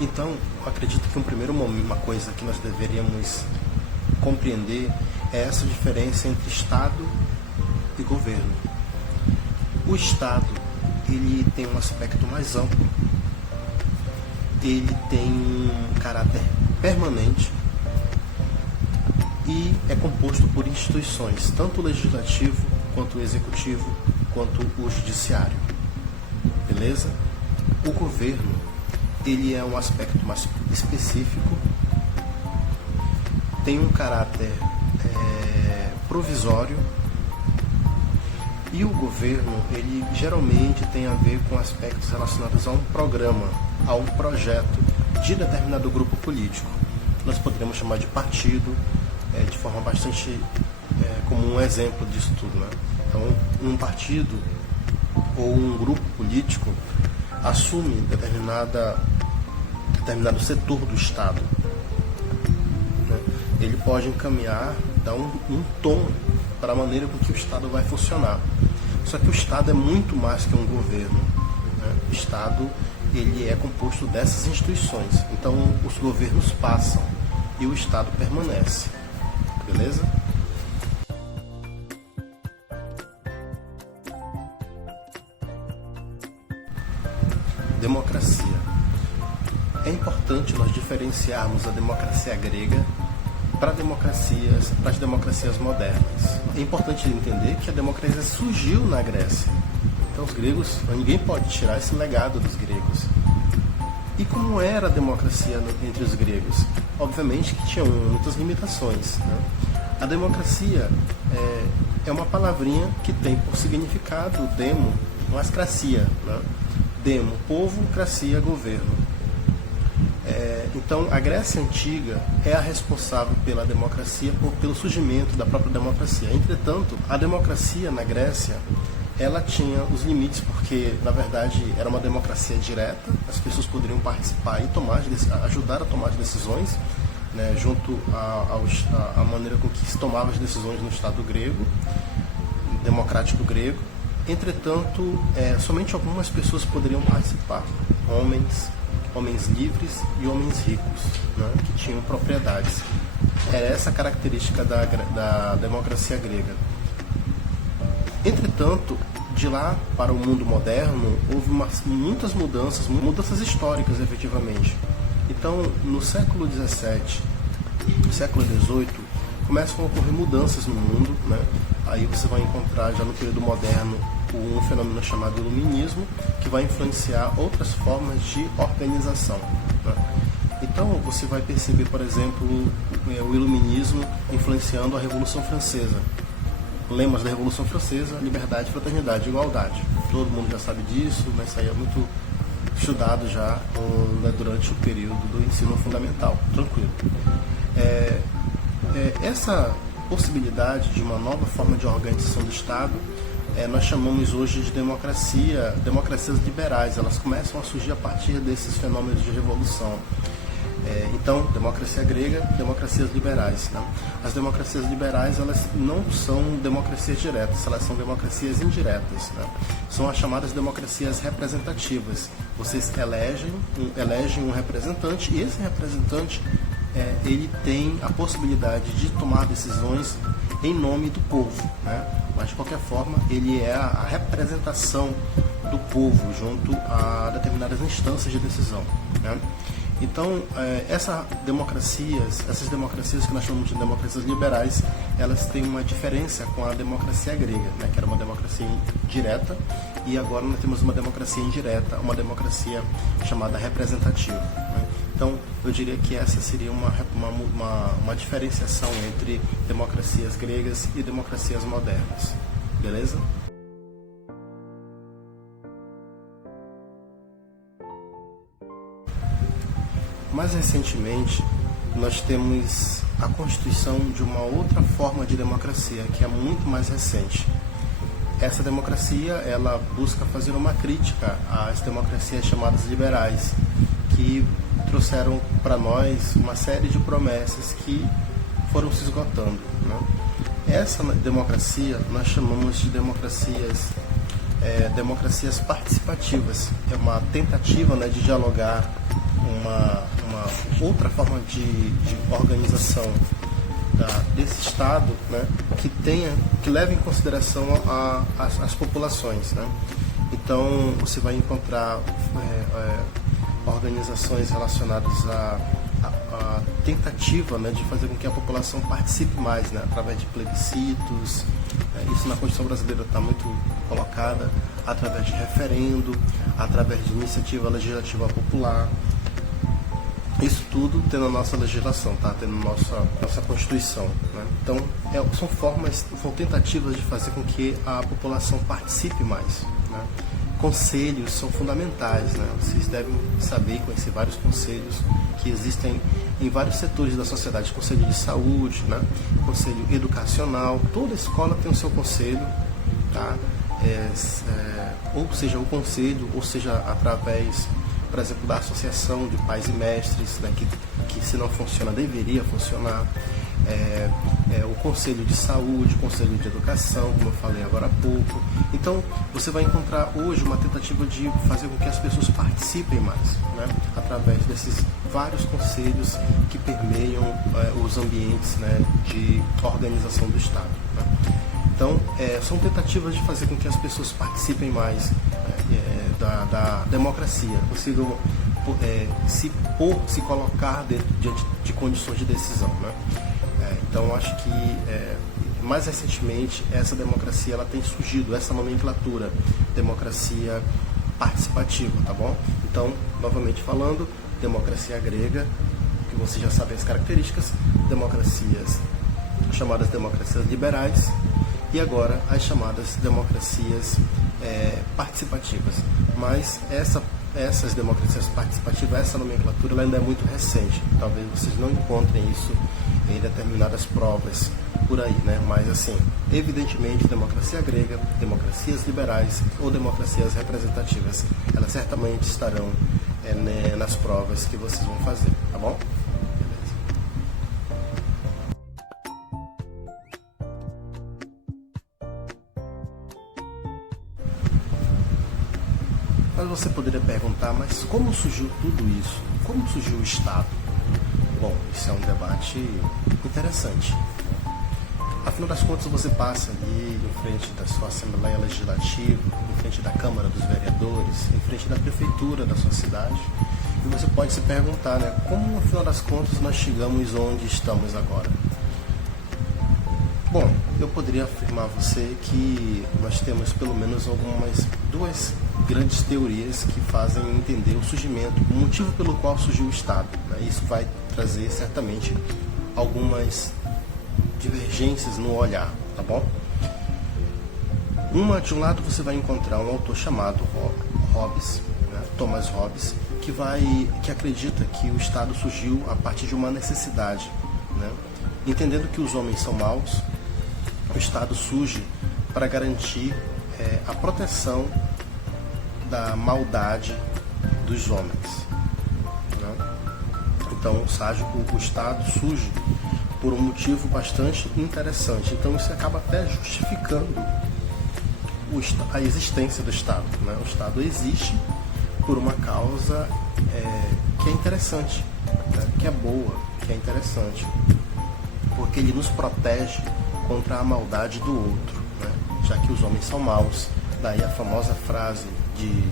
Então, eu acredito que uma coisa que nós deveríamos compreender é essa diferença entre Estado e governo. O Estado, ele tem um aspecto mais amplo, ele tem um caráter permanente e é composto por instituições, tanto o legislativo, quanto o executivo, quanto o judiciário. Beleza? O governo, ele é um aspecto mais específico, tem um caráter provisório, e o governo, ele geralmente tem a ver com aspectos relacionados a um programa, a um projeto de determinado grupo político. Nós poderíamos chamar de partido, de forma bastante como um exemplo disso tudo, né? Então, um partido ou um grupo político assume determinado setor do Estado, né? Ele pode encaminhar, dar um tom para a maneira com que o Estado vai funcionar. Só que o Estado é muito mais que um governo, né? O Estado, ele é composto dessas instituições. Então, os governos passam e o Estado permanece. Beleza? Democracia. É importante nós diferenciarmos a democracia grega para as democracias modernas. É importante entender que a democracia surgiu na Grécia. Então, os gregos, ninguém pode tirar esse legado dos gregos. E como era a democracia entre os gregos? Obviamente que tinha muitas limitações, né? A democracia é uma palavrinha que tem por significado demo, mas cracia, né? Demo, povo, cracia, governo. Então, a Grécia Antiga é a responsável pela democracia, pelo surgimento da própria democracia. Entretanto, a democracia na Grécia, ela tinha os limites, porque, na verdade, era uma democracia direta, as pessoas poderiam participar e ajudar a tomar as decisões, né, junto à maneira com que se tomavam as decisões no Estado grego, democrático grego. Entretanto, somente algumas pessoas poderiam participar, homens livres e homens ricos, né, que tinham propriedades. Era essa a característica da democracia grega. Entretanto, de lá para o mundo moderno, houve muitas mudanças históricas, efetivamente. Então, no século XVII, no século XVIII, começam a ocorrer mudanças no mundo, né? Aí você vai encontrar, já no período moderno, um fenômeno chamado iluminismo, que vai influenciar outras formas de organização, né? Então, você vai perceber, por exemplo, o iluminismo influenciando a Revolução Francesa. Lemas da Revolução Francesa: liberdade, fraternidade, igualdade. Todo mundo já sabe disso, mas isso aí é muito estudado já durante o período do ensino fundamental. Tranquilo. Essa possibilidade de uma nova forma de organização do Estado, nós chamamos hoje de democracias liberais. Elas começam a surgir a partir desses fenômenos de revolução. Então, democracia grega, democracias liberais, né? As democracias liberais, elas não são democracias diretas, elas são democracias indiretas, né? São as chamadas democracias representativas. Vocês elegem um representante, e esse representante ele tem a possibilidade de tomar decisões em nome do povo, né? Mas, de qualquer forma, ele é a representação do povo junto a determinadas instâncias de decisão, né? Então, essas democracias que nós chamamos de democracias liberais, elas têm uma diferença com a democracia grega, né, que era uma democracia direta, e agora nós temos uma democracia indireta, uma democracia chamada representativa, né? Então, eu diria que essa seria uma diferenciação entre democracias gregas e democracias modernas. Beleza? Mais recentemente, nós temos a constituição de uma outra forma de democracia, que é muito mais recente. Essa democracia, ela busca fazer uma crítica às democracias chamadas liberais, que trouxeram para nós uma série de promessas que foram se esgotando, né? Essa democracia nós chamamos de democracias participativas. É uma tentativa, né, de dialogar uma outra forma de organização desse Estado, né, que leve em consideração as populações, né? Então você vai encontrar organizações relacionadas à tentativa, né, de fazer com que a população participe mais, né, através de plebiscitos. Isso na Constituição brasileira está muito colocada, através de referendo, através de iniciativa legislativa popular. Isso tudo tem na nossa legislação, tá? Tem na nossa Constituição, né? Então, são tentativas de fazer com que a população participe mais, né? Conselhos são fundamentais, né? Vocês devem saber e conhecer vários conselhos que existem em vários setores da sociedade. Conselho de saúde, né? Conselho educacional. Toda escola tem o seu conselho, tá? Ou seja, o conselho, ou seja, através, por exemplo, da associação de pais e mestres, né, que se não funciona, deveria funcionar. O conselho de saúde, o conselho de educação, como eu falei agora há pouco. Então, você vai encontrar hoje uma tentativa de fazer com que as pessoas participem mais, né, através desses vários conselhos que permeiam os ambientes, né, de organização do Estado, né. Então, são tentativas de fazer com que as pessoas participem mais da democracia, consigam se colocar diante de condições de decisão, né? Então, acho que mais recentemente essa democracia ela tem surgido, essa nomenclatura, democracia participativa, tá bom? Então, novamente falando, democracia grega, que você já sabe as características, democracias chamadas democracias liberais, e agora as chamadas democracias participativas. Mas essas democracias participativas, essa nomenclatura, ela ainda é muito recente. Talvez vocês não encontrem isso em determinadas provas por aí, né? Mas, assim, evidentemente, democracia grega, democracias liberais ou democracias representativas, elas certamente estarão nas provas que vocês vão fazer, tá bom? Mas você poderia perguntar, mas como surgiu tudo isso? Como surgiu o Estado? Bom, isso é um debate interessante. Afinal das contas, você passa ali em frente da sua Assembleia Legislativa, em frente da Câmara dos Vereadores, em frente da Prefeitura da sua cidade, e você pode se perguntar, né, como, afinal das contas, nós chegamos onde estamos agora? Bom, eu poderia afirmar a você que nós temos pelo menos duas grandes teorias que fazem entender o surgimento, o motivo pelo qual surgiu o Estado, né? Isso vai trazer certamente algumas divergências no olhar, tá bom? De um lado você vai encontrar um autor chamado Hobbes, né? Thomas Hobbes, que acredita que o Estado surgiu a partir de uma necessidade, né? Entendendo que os homens são maus, o Estado surge para garantir a proteção da maldade dos homens, né? Então, o Estado surge por um motivo bastante interessante. Então, isso acaba até justificando a existência do Estado, né? O Estado existe por uma causa que é interessante, né? Que é boa, que é interessante, porque ele nos protege contra a maldade do outro, né? Já que os homens são maus. Daí a famosa frase de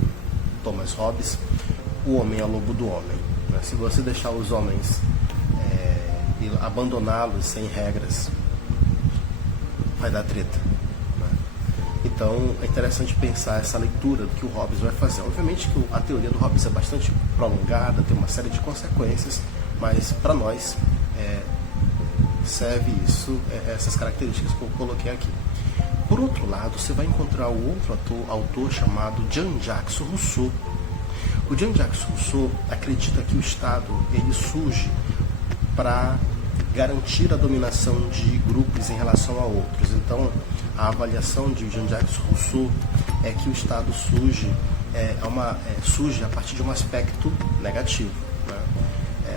Thomas Hobbes: o homem é o lobo do homem, né? Se você deixar os homens e abandoná-los sem regras, vai dar treta, né? Então é interessante pensar essa leitura do que o Hobbes vai fazer. Obviamente que a teoria do Hobbes é bastante prolongada, tem uma série de consequências, mas para nós serve essas características que eu coloquei aqui. Por outro lado, você vai encontrar o outro autor chamado Jean-Jacques Rousseau. O Jean-Jacques Rousseau acredita que o Estado ele surge para garantir a dominação de grupos em relação a outros. Então, a avaliação de Jean-Jacques Rousseau é que o Estado surge a partir de um aspecto negativo, né?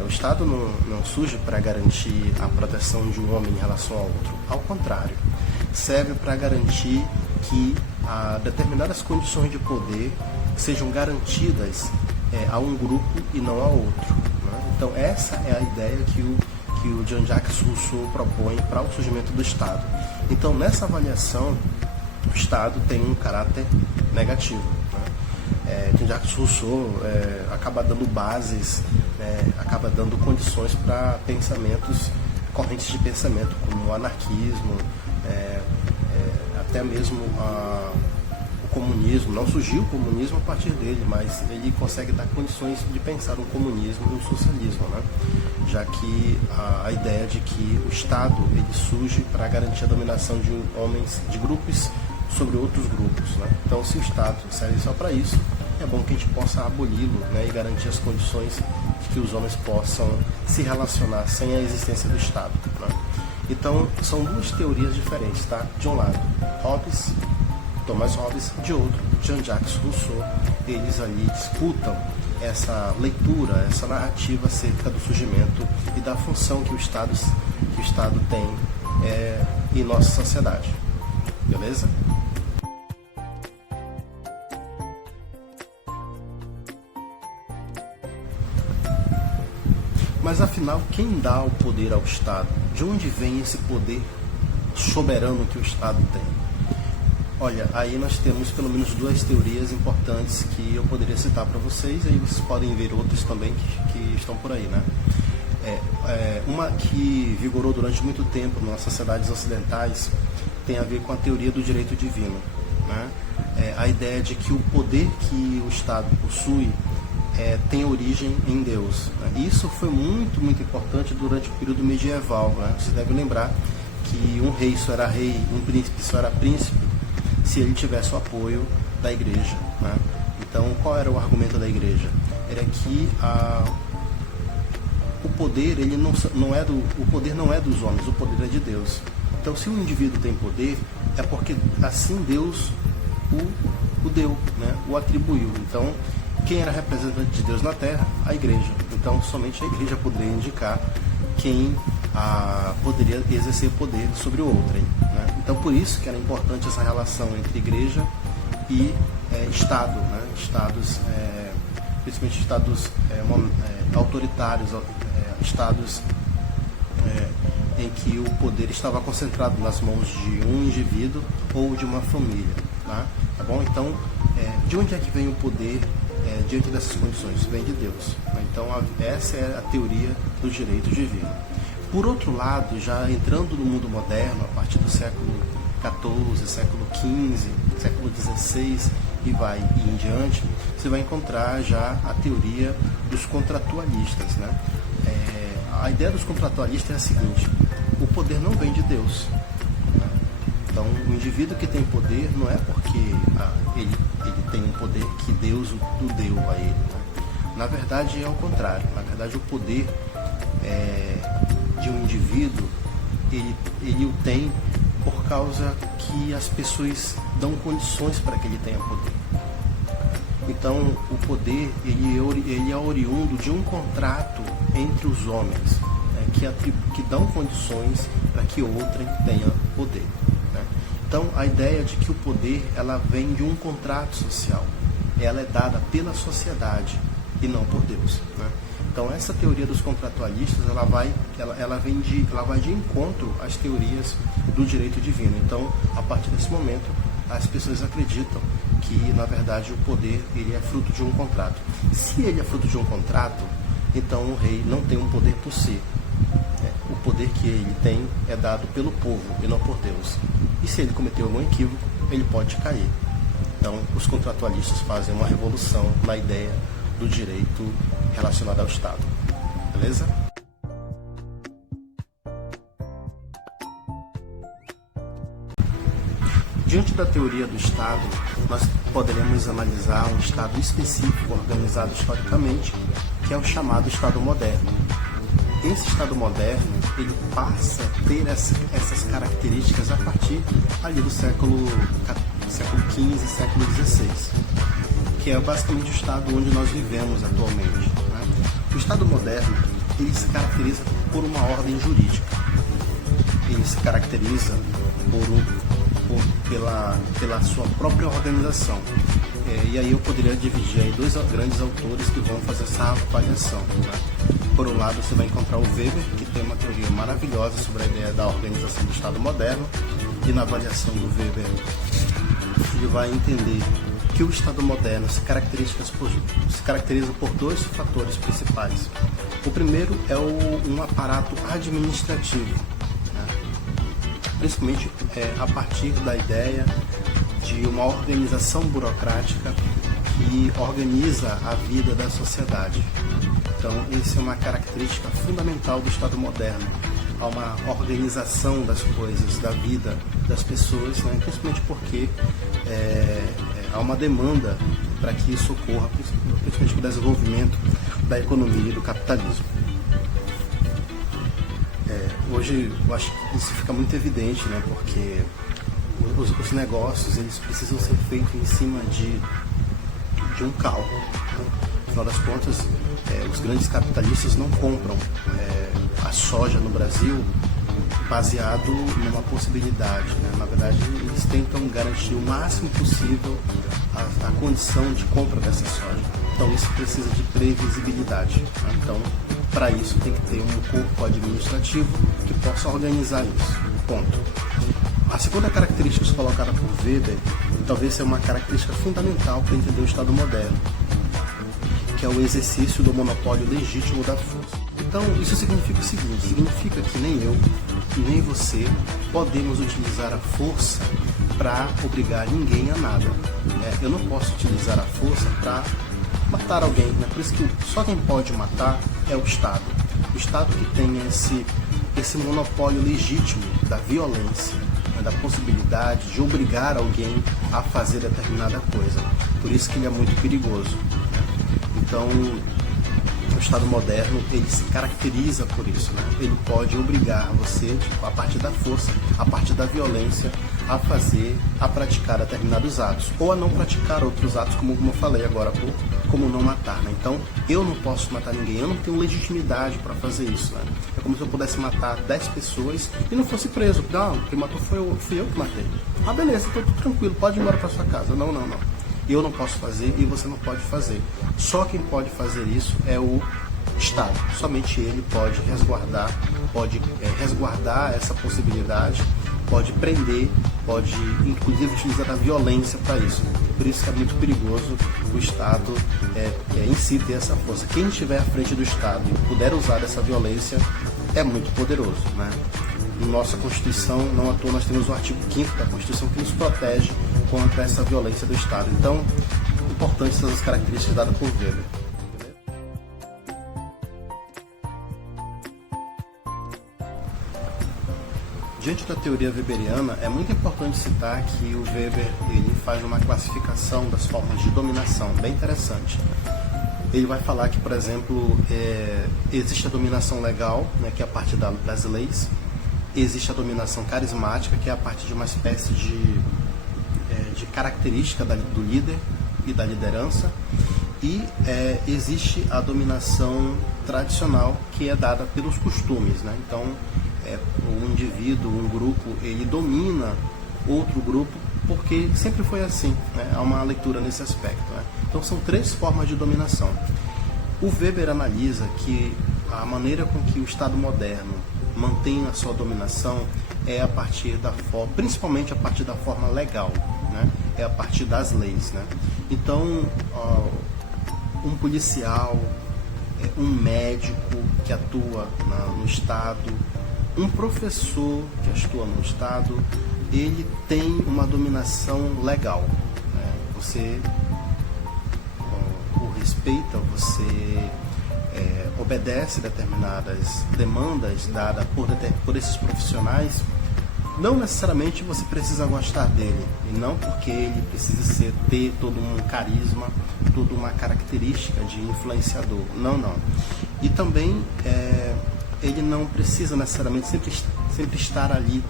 O Estado não surge para garantir a proteção de um homem em relação ao outro. Ao contrário, serve para garantir que determinadas condições de poder sejam garantidas a um grupo e não a outro, né? Então essa é a ideia que o Jean-Jacques Rousseau propõe para o surgimento do Estado. Então nessa avaliação, o Estado tem um caráter negativo, né? Jean-Jacques Rousseau acaba dando bases, acaba dando condições para pensamentos, correntes de pensamento, como o anarquismo, até mesmo o comunismo. Não surgiu o comunismo a partir dele, mas ele consegue dar condições de pensar um comunismo e um socialismo, né? Já que a ideia de que o Estado ele surge para garantir a dominação de homens, de grupos sobre outros grupos, né? Então, se o Estado serve só para isso, é bom que a gente possa aboli-lo, né? E garantir as condições de que os homens possam se relacionar sem a existência do Estado, né? Então, são duas teorias diferentes, tá? De um lado, Thomas Hobbes, de outro, Jean-Jacques Rousseau. Eles ali disputam essa leitura, essa narrativa acerca do surgimento e da função que o Estado tem em nossa sociedade. Beleza? Mas afinal, quem dá o poder ao Estado? De onde vem esse poder soberano que o Estado tem? Olha, aí nós temos pelo menos duas teorias importantes que eu poderia citar para vocês, aí vocês podem ver outras também que estão por aí, né? Uma que vigorou durante muito tempo nas sociedades ocidentais tem a ver com a teoria do direito divino, né? A ideia de que o poder que o Estado possui tem origem em Deus, né? Isso foi muito, muito importante durante o período medieval, né? Você deve lembrar que um rei só era rei, um príncipe só era príncipe se ele tivesse o apoio da igreja, né? Então, qual era o argumento da igreja? Era que o poder o poder não é dos homens, o poder é de Deus. Então, se um indivíduo tem poder, é porque assim Deus o deu, né? O atribuiu. Então, quem era representante de Deus na Terra? A igreja. Então, somente a igreja poderia indicar quem poderia exercer poder sobre o outrem, né? Então, por isso que era importante essa relação entre igreja e Estado, né? Estados, principalmente estados autoritários, estados em que o poder estava concentrado nas mãos de um indivíduo ou de uma família, tá bom? Então, de onde é que vem o poder diante dessas condições? Vem de Deus, né? Então, essa é a teoria do direito divino. Por outro lado, já entrando no mundo moderno, a partir do século XIV, século XV, século XVI e em diante, você vai encontrar já a teoria dos contratualistas, né? A ideia dos contratualistas é a seguinte: o poder não vem de Deus, né? Então, o indivíduo que tem poder não é porque ele tem um poder que Deus o deu a ele, né? Na verdade, é o contrário. Na verdade, o poder de um indivíduo, ele o tem por causa que as pessoas dão condições para que ele tenha poder. Então, o poder ele é oriundo de um contrato entre os homens, né, que dão condições para que outrem tenha poder, né? Então, a ideia de que o poder ela vem de um contrato social, ela é dada pela sociedade e não por Deus, né? Então, essa teoria dos contratualistas, ela vai de encontro às teorias do direito divino. Então, a partir desse momento, as pessoas acreditam que, na verdade, o poder ele é fruto de um contrato. Se ele é fruto de um contrato, então o rei não tem um poder por si, né? O poder que ele tem é dado pelo povo e não por Deus. E se ele cometeu algum equívoco, ele pode cair. Então, os contratualistas fazem uma revolução na ideia do direito relacionado ao Estado. Beleza? Diante da teoria do Estado, nós poderemos analisar um Estado específico organizado historicamente, que é o chamado Estado moderno. Esse Estado moderno, ele passa a ter essas características a partir ali do século XV, século XVI, que é basicamente o Estado onde nós vivemos atualmente, né? O Estado moderno, ele se caracteriza por uma ordem jurídica. Ele se caracteriza por pela sua própria organização. E aí eu poderia dividir aí dois grandes autores que vão fazer essa avaliação, né? Por um lado, você vai encontrar o Weber, que tem uma teoria maravilhosa sobre a ideia da organização do Estado moderno, e na avaliação do Weber ele vai entender que o Estado moderno se caracteriza por dois fatores principais. O primeiro é um aparato administrativo, né? Principalmente a partir da ideia de uma organização burocrática que organiza a vida da sociedade. Então, essa é uma característica fundamental do Estado moderno. Há uma organização das coisas, da vida das pessoas, né? Principalmente porque há uma demanda para que isso ocorra, principalmente para o desenvolvimento da economia e do capitalismo. Hoje, eu acho que isso fica muito evidente, né? Porque os negócios eles precisam ser feitos em cima de um cálculo, né? Afinal das contas, os grandes capitalistas não compram a soja no Brasil baseado numa possibilidade, né? Na verdade, eles tentam garantir o máximo possível a condição de compra dessa soja. Então, isso precisa de previsibilidade, né? Então, para isso, tem que ter um corpo administrativo que possa organizar isso. Ponto. A segunda característica colocada por Weber, talvez seja uma característica fundamental para entender o Estado moderno, que é o exercício do monopólio legítimo da força. Então, isso significa o seguinte, significa que nem eu, nem você podemos utilizar a força para obrigar ninguém a nada, né? Eu não posso utilizar a força para matar alguém, né? Por isso que só quem pode matar é o Estado. O Estado que tem esse monopólio legítimo da violência, né? Da possibilidade de obrigar alguém a fazer determinada coisa. Por isso que ele é muito perigoso. Então, o Estado moderno, ele se caracteriza por isso, né? Ele pode obrigar você, a partir da força, a partir da violência, a praticar determinados atos, ou a não praticar outros atos, como eu falei agora há pouco, como não matar, né? Então, eu não posso matar ninguém, eu não tenho legitimidade para fazer isso, né? É como se eu pudesse matar 10 pessoas e não fosse preso. Não, quem matou fui eu que matei. Ah, beleza, então tudo tranquilo, pode ir embora para sua casa. Não. Eu não posso fazer e você não pode fazer. Só quem pode fazer isso é o Estado. Somente ele pode resguardar essa possibilidade, pode prender, pode inclusive utilizar a violência para isso. Por isso que é muito perigoso o Estado em si ter essa força. Quem estiver à frente do Estado e puder usar essa violência é muito poderoso, né? Na nossa Constituição, não à toa, nós temos o artigo 5º da Constituição que nos protege contra essa violência do Estado. Então, importantes essas características dadas por Weber. Diante da teoria weberiana, é muito importante citar que o Weber ele faz uma classificação das formas de dominação bem interessante. Ele vai falar que, por exemplo, existe a dominação legal, né, que é a partir das leis. Existe a dominação carismática, que é a partir de uma espécie de característica do líder e da liderança. E existe a dominação tradicional, que é dada pelos costumes, né? Então, um indivíduo, um grupo, ele domina outro grupo porque sempre foi assim, né? Há uma leitura nesse aspecto, né? Então, são 3 formas de dominação. O Weber analisa que a maneira com que o Estado moderno mantém a sua dominação é a partir principalmente a partir da forma legal, né? É a partir das leis, né? Então, um policial, um médico que atua no Estado, um professor que atua no Estado, ele tem uma dominação legal, né? Você o respeita, você obedece determinadas demandas dadas por esses profissionais. Não necessariamente você precisa gostar dele, e não porque ele precisa ter todo um carisma, toda uma característica de influenciador. Não. E também ele não precisa necessariamente sempre estar ali.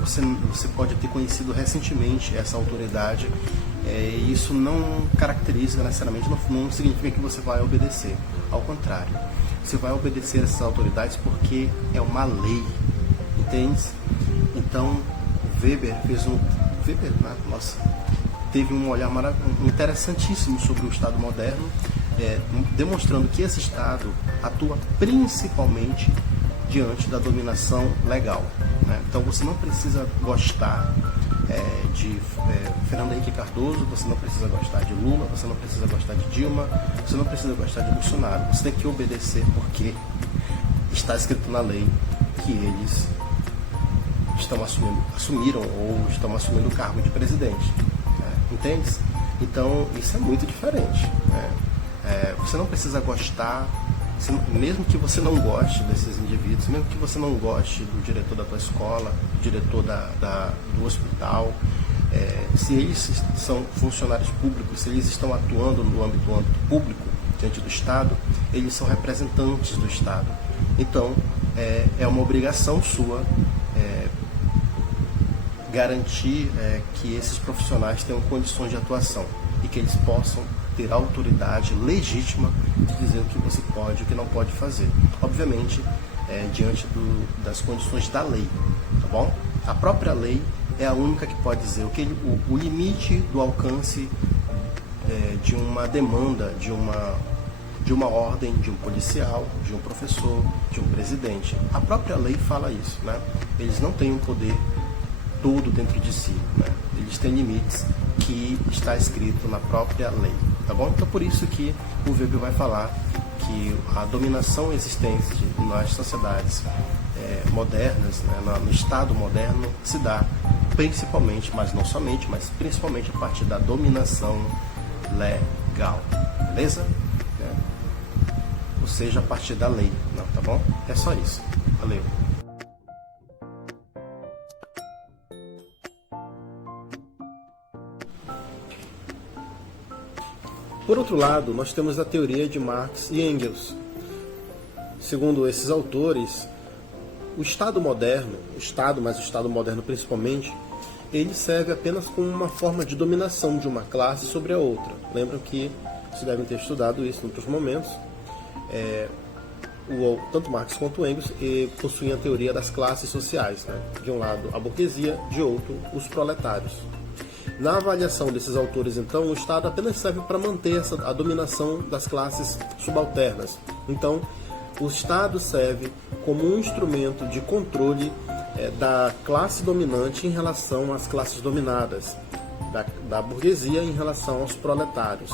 Você pode ter conhecido recentemente essa autoridade. Isso não caracteriza necessariamente, não significa que você vai obedecer. Ao contrário, você vai obedecer essas autoridades porque é uma lei, entende? Então, Weber teve um olhar interessantíssimo sobre o Estado moderno, demonstrando que esse Estado atua principalmente diante da dominação legal, né? Então você não precisa gostar de Fernando Henrique Cardoso, você não precisa gostar de Lula, você não precisa gostar de Dilma, você não precisa gostar de Bolsonaro. Você tem que obedecer porque está escrito na lei que eles assumiram ou estão assumindo o cargo de presidente, né? Entende? Então isso é muito diferente, né? Você não precisa gostar, mesmo que você não goste desses indivíduos, mesmo que você não goste do diretor da tua escola, do diretor do hospital, se eles são funcionários públicos, se eles estão atuando no âmbito público diante do Estado, eles são representantes do Estado. Então, é uma obrigação sua garantir que esses profissionais tenham condições de atuação e que eles possam ter a autoridade legítima de dizer o que você pode e o que não pode fazer. Obviamente, diante das condições da lei, tá bom? A própria lei é a única que pode dizer o limite do alcance de uma demanda, de uma ordem, de um policial, de um professor, de um presidente. A própria lei fala isso, né? Eles não têm um poder todo dentro de si, né? Eles têm limites que está escrito na própria lei, tá bom? Então por isso que o Weber vai falar que a dominação existente nas sociedades modernas, né, no Estado moderno, se dá principalmente, mas não somente, mas principalmente a partir da dominação legal, beleza? Ou seja, a partir da lei, não, tá bom? É só isso. Valeu. Por outro lado, nós temos a teoria de Marx e Engels. Segundo esses autores, o Estado moderno, mas o Estado moderno principalmente, ele serve apenas como uma forma de dominação de uma classe sobre a outra. Lembram que vocês devem ter estudado isso em outros momentos. Tanto Marx quanto Engels possuem a teoria das classes sociais, né? De um lado a burguesia, de outro os proletários. Na avaliação desses autores, então, o Estado apenas serve para manter a dominação das classes subalternas. Então, o Estado serve como um instrumento de controle da classe dominante em relação às classes dominadas, da burguesia em relação aos proletários,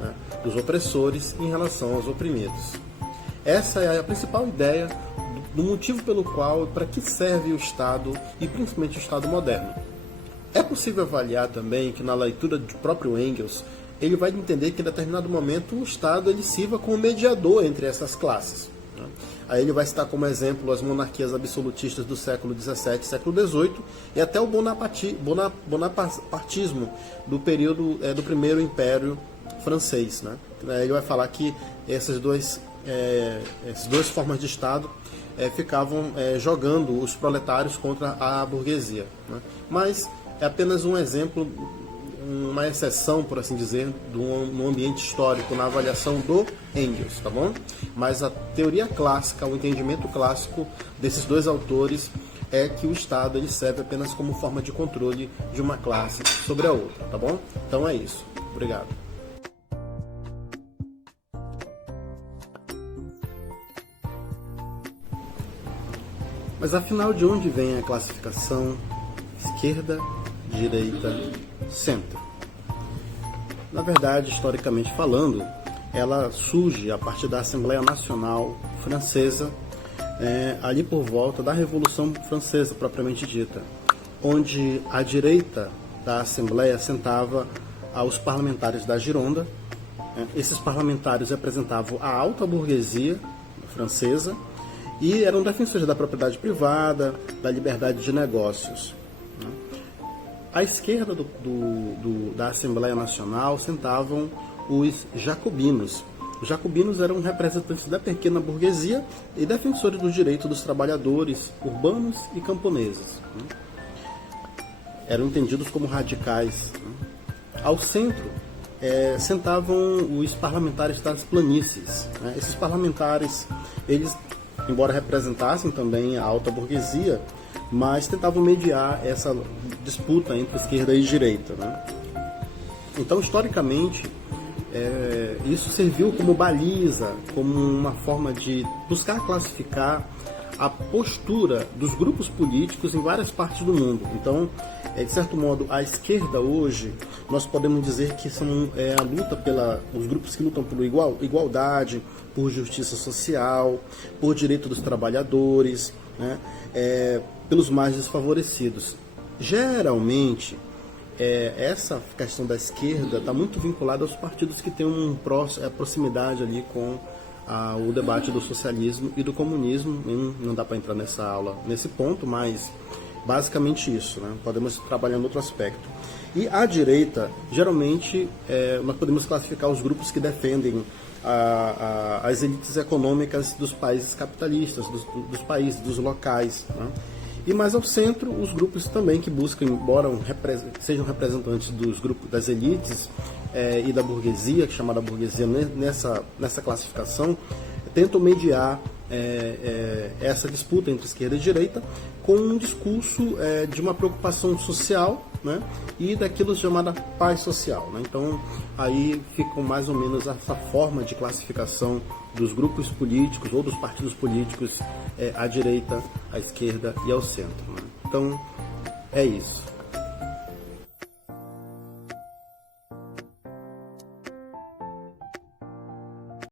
né? Dos opressores em relação aos oprimidos. Essa é a principal ideia do motivo pelo qual, para que serve o Estado e principalmente o Estado moderno. É possível avaliar também que na leitura do próprio Engels, ele vai entender que em determinado momento o Estado ele sirva como mediador entre essas classes, né? Aí ele vai citar como exemplo as monarquias absolutistas do século XVII e século XVIII e até o bonapartismo do período do primeiro império francês, né? Ele vai falar que essas duas formas de Estado ficavam jogando os proletários contra a burguesia, né? Mas é apenas um exemplo, uma exceção, por assim dizer, no ambiente histórico, na avaliação do Engels, tá bom? Mas a teoria clássica, o entendimento clássico desses dois autores é que o Estado ele serve apenas como forma de controle de uma classe sobre a outra, tá bom? Então é isso. Obrigado. Mas afinal, de onde vem a classificação esquerda, direita, centro? Na verdade, historicamente falando, ela surge a partir da Assembleia Nacional Francesa, ali por volta da Revolução Francesa propriamente dita, onde a direita da Assembleia sentava aos parlamentares da Gironda. Esses parlamentares representavam a alta burguesia francesa e eram defensores da propriedade privada, da liberdade de negócios. À esquerda da Assembleia Nacional sentavam os jacobinos. Os jacobinos eram representantes da pequena burguesia e defensores dos direitos dos trabalhadores urbanos e camponeses. Eram entendidos como radicais. Ao centro sentavam os parlamentares das planícies. Esses parlamentares, eles, embora representassem também a alta burguesia, mas tentavam mediar essa disputa entre esquerda e direita, né? Então, historicamente, isso serviu como baliza, como uma forma de buscar classificar a postura dos grupos políticos em várias partes do mundo. Então, de certo modo, a esquerda hoje, nós podemos dizer que são a luta os grupos que lutam por igualdade, por justiça social, por direito dos trabalhadores, né, pelos mais desfavorecidos. Geralmente, essa questão da esquerda está muito vinculada aos partidos que têm proximidade ali com o debate do socialismo e do comunismo. Não dá para entrar nessa aula nesse ponto, mas basicamente isso, né? Podemos trabalhar em outro aspecto. E à direita, geralmente, nós podemos classificar os grupos que defendem as elites econômicas dos países capitalistas, dos países, dos locais, né? E mais ao centro, os grupos também que buscam, embora sejam representantes dos grupos das elites e da burguesia, que é chamada burguesia nessa classificação, tentam mediar essa disputa entre esquerda e direita com um discurso de uma preocupação social, né, e daquilo chamada paz social, né? Então, aí ficam mais ou menos essa forma de classificação dos grupos políticos ou dos partidos políticos à direita, à esquerda e ao centro, né? Então, é isso.